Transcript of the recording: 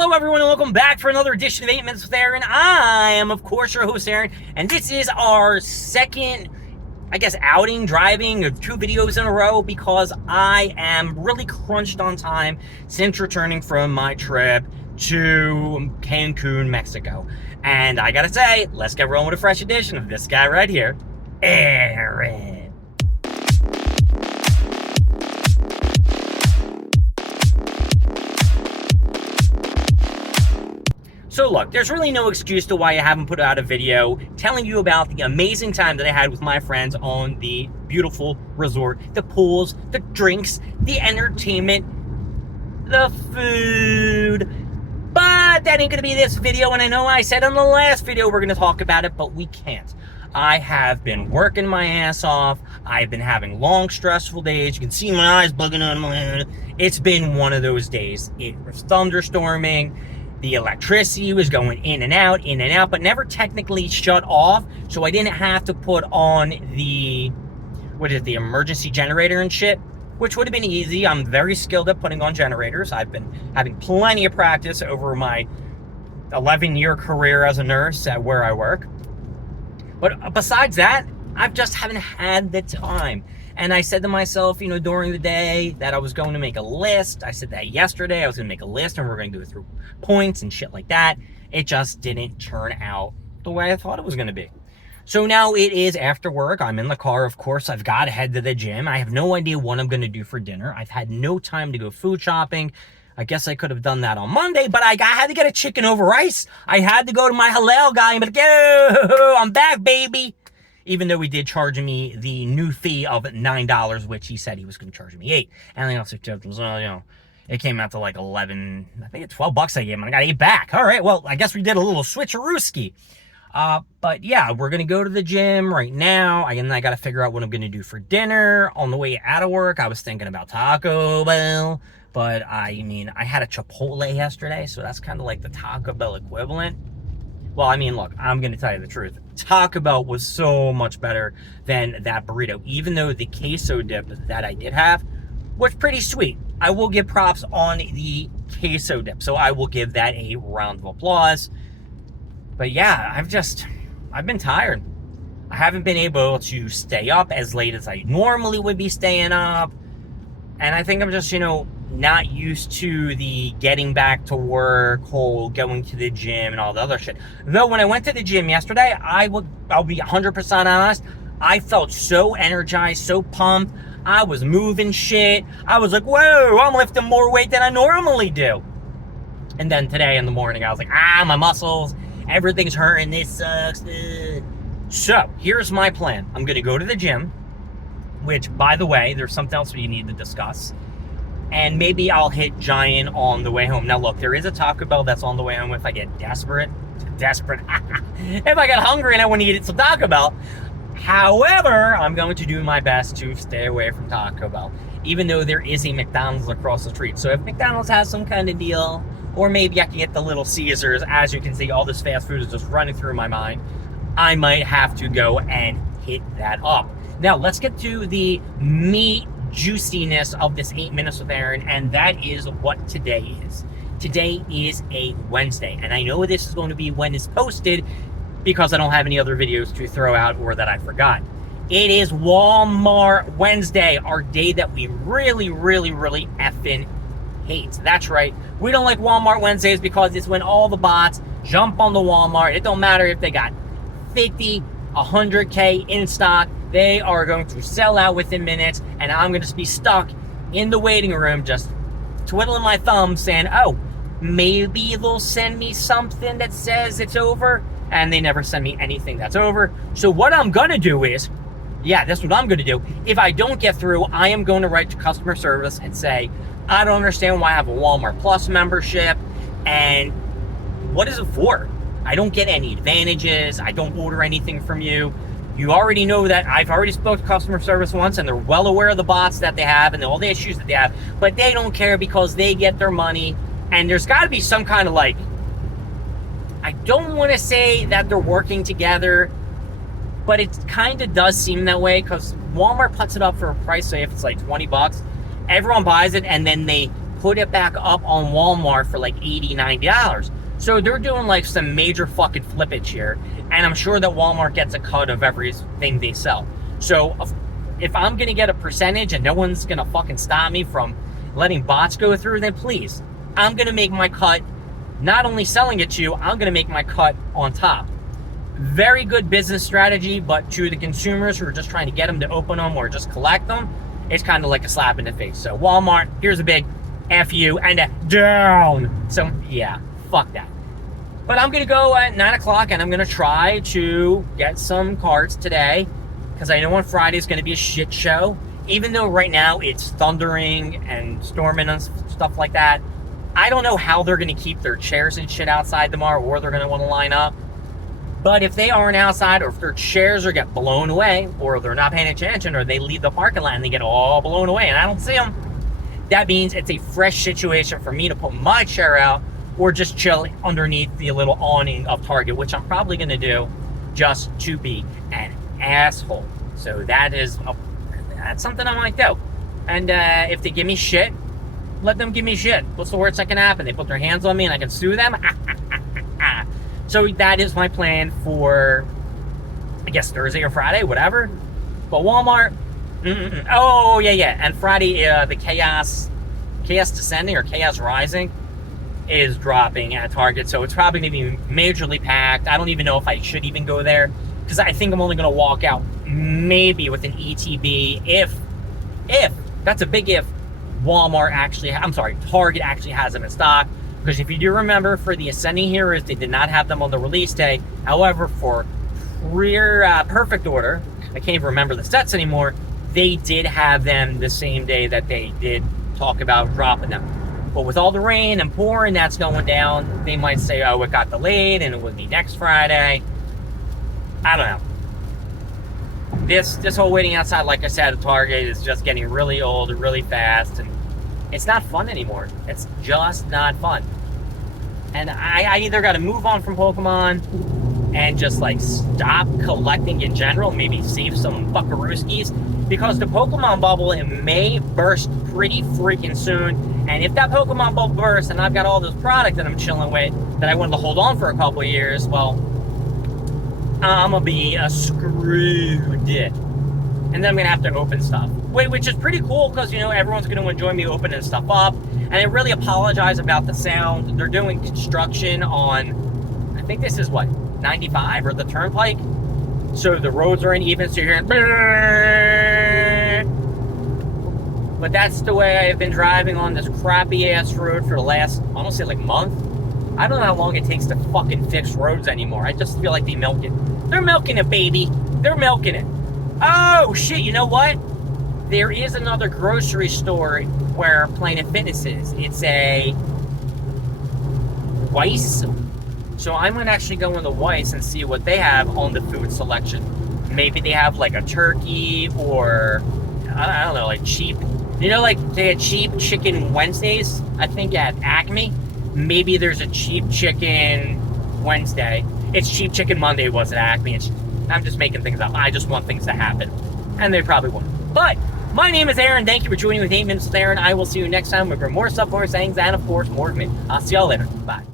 Hello everyone and welcome back for another edition of 8 Minutes with Aaron. I am of course your host Aaron, and this is our second, outing, driving of 2 videos in a row because I am really crunched on time since returning from my trip to Cancun, Mexico. And I gotta say, let's get rolling with a fresh edition of this guy right here, Aaron. So look, there's really no excuse to why I haven't put out a video telling you about the amazing time that I had with my friends on the beautiful resort, the pools, the drinks, the entertainment, the food. But that ain't gonna be this video, and I know I said in the last video we're gonna talk about it, but we can't. I have been working my ass off. I've been having long, stressful days. You can see my eyes bugging out of my head. It's been one of those days. It was thunderstorming. The electricity was going in and out, but never technically shut off. So I didn't have to put on the emergency generator and shit, which would have been easy. I'm very skilled at putting on generators. I've been having plenty of practice over my 11-year career as a nurse at where I work. But besides that, I just haven't had the time. And I said to myself, during the day that I was going to make a list. I said that yesterday I was going to make a list and we're going to go through points and shit like that. It just didn't turn out the way I thought it was going to be. So now it is after work. I'm in the car, of course. I've got to head to the gym. I have no idea what I'm going to do for dinner. I've had no time to go food shopping. I guess I could have done that on Monday, but I had to get a chicken over rice. I had to go to my halal guy and be like, yo, I'm back, baby. Even though he did charge me the new fee of $9, which he said he was going to charge me $8. And I also told him, it came out to like 11, I think it's $12 I gave him, and I got $8 back. All right, well, I guess we did a little switcherooski. But yeah, we're going to go to the gym right now. I got to figure out what I'm going to do for dinner. On the way out of work, I was thinking about Taco Bell. But I had a Chipotle yesterday, so that's kind of like the Taco Bell equivalent. Well, look, I'm going to tell you the truth. Taco Bell was so much better than that burrito, even though the queso dip that I did have was pretty sweet. I will give props on the queso dip, so I will give that a round of applause. But yeah, I've been tired. I haven't been able to stay up as late as I normally would be staying up. And I think I'm just, not used to the getting back to work, whole going to the gym and all the other shit. Though when I went to the gym yesterday, I'll be 100% honest, I felt so energized, so pumped. I was moving shit. I was like, whoa, I'm lifting more weight than I normally do. And then today in the morning, I was like, my muscles, everything's hurting, this sucks. So here's my plan. I'm gonna go to the gym, which, by the way, there's something else we need to discuss. And maybe I'll hit Giant on the way home. Now, look, there is a Taco Bell that's on the way home if I get desperate. If I get hungry and I want to eat some Taco Bell. However, I'm going to do my best to stay away from Taco Bell, even though there is a McDonald's across the street. So if McDonald's has some kind of deal, or maybe I can get the Little Caesars, as you can see, all this fast food is just running through my mind, I might have to go and hit that up. Now, let's get to the meat juiciness of this 8 Minutes with Aaron, and that is what today is. Today is a Wednesday, and I know this is going to be when it's posted because I don't have any other videos to throw out or that I forgot. It is Walmart Wednesday, our day that we really, really, really effing hate. That's right. We don't like Walmart Wednesdays because it's when all the bots jump on the Walmart. It don't matter if they got 50, 100K in stock. They are going to sell out within minutes, and I'm going to be stuck in the waiting room just twiddling my thumbs saying, oh, maybe they'll send me something that says it's over, and they never send me anything that's over. So what I'm going to do is, that's what I'm going to do. If I don't get through, I am going to write to customer service and say, I don't understand why I have a Walmart Plus membership, and what is it for? I don't get any advantages. I don't order anything from you. You already know that I've already spoke to customer service once, and they're well aware of the bots that they have and all the issues that they have, but they don't care because they get their money. And there's got to be some kind of I don't want to say that they're working together, but it kind of does seem that way because Walmart puts it up for a price. Say if it's like $20, everyone buys it, and then they put it back up on Walmart for like $80, $90. So they're doing like some major fucking flippage here. And I'm sure that Walmart gets a cut of everything they sell. So if I'm going to get a percentage and no one's going to fucking stop me from letting bots go through, then please, I'm going to make my cut. Not only selling it to you, I'm going to make my cut on top. Very good business strategy, but to the consumers who are just trying to get them to open them or just collect them, it's kind of like a slap in the face. So Walmart, here's a big F you and a down. So yeah, fuck that. But I'm going to go at 9 o'clock and I'm going to try to get some cards today because I know on Friday is going to be a shit show. Even though right now it's thundering and storming and stuff like that, I don't know how they're going to keep their chairs and shit outside tomorrow, or they're going to want to line up. But if they aren't outside, or if their chairs are get blown away, or they're not paying attention, or they leave the parking lot and they get all blown away and I don't see them, that means it's a fresh situation for me to put my chair out or just chill underneath the little awning of Target, which I'm probably going to do just to be an asshole. So that's something I might do. And if they give me shit, let them give me shit. What's the worst that can happen? They put their hands on me and I can sue them? So that is my plan for, I guess, Thursday or Friday, whatever. But Walmart, oh, yeah. And Friday, the Chaos Descending or Chaos Rising is dropping at Target. So it's probably going to be majorly packed. I don't even know if I should even go there because I think I'm only going to walk out maybe with an ETB if, that's a big if, Target actually has them in stock. Because if you do remember, for the Ascending Heroes, they did not have them on the release day. However, for Perfect Order, I can't even remember the sets anymore, they did have them the same day that they did talk about dropping them. But with all the rain and pouring that's going down, they might say, oh, it got delayed and it would be next Friday. I don't know. This whole waiting outside, like I said, at Target is just getting really old, really fast, and it's not fun anymore. It's just not fun. And I either got to move on from Pokemon and just like stop collecting in general, maybe save some buckarooskies, because the Pokemon bubble, it may burst pretty freaking soon. And if that Pokemon bubble bursts and I've got all this product that I'm chilling with that I wanted to hold on for a couple of years, well, I'm going to be screwed. And then I'm going to have to open stuff. Which is pretty cool because, everyone's going to enjoy me opening stuff up. And I really apologize about the sound. They're doing construction on, I think this is 95 or the Turnpike. So the roads are uneven, so you're hearing. But that's the way I've been driving on this crappy ass road for the last, I want to say month. I don't know how long it takes to fucking fix roads anymore. I just feel like they milk it. They're milking it, baby. They're milking it. Oh, shit, you know what? There is another grocery store where Planet Fitness is. It's a Weiss. So I'm going to actually go into Weiss and see what they have on the food selection. Maybe they have a turkey or, I don't know, cheap. They had cheap chicken Wednesdays, I think, at Acme. Maybe there's a cheap chicken Wednesday. It's cheap chicken Monday was at Acme. I'm just making things up. I just want things to happen. And they probably won't. But my name is Aaron. Thank you for joining with 8 Minutes with Aaron. I will see you next time with more stuff, more sayings, and of course, more of me. I'll see y'all later. Bye.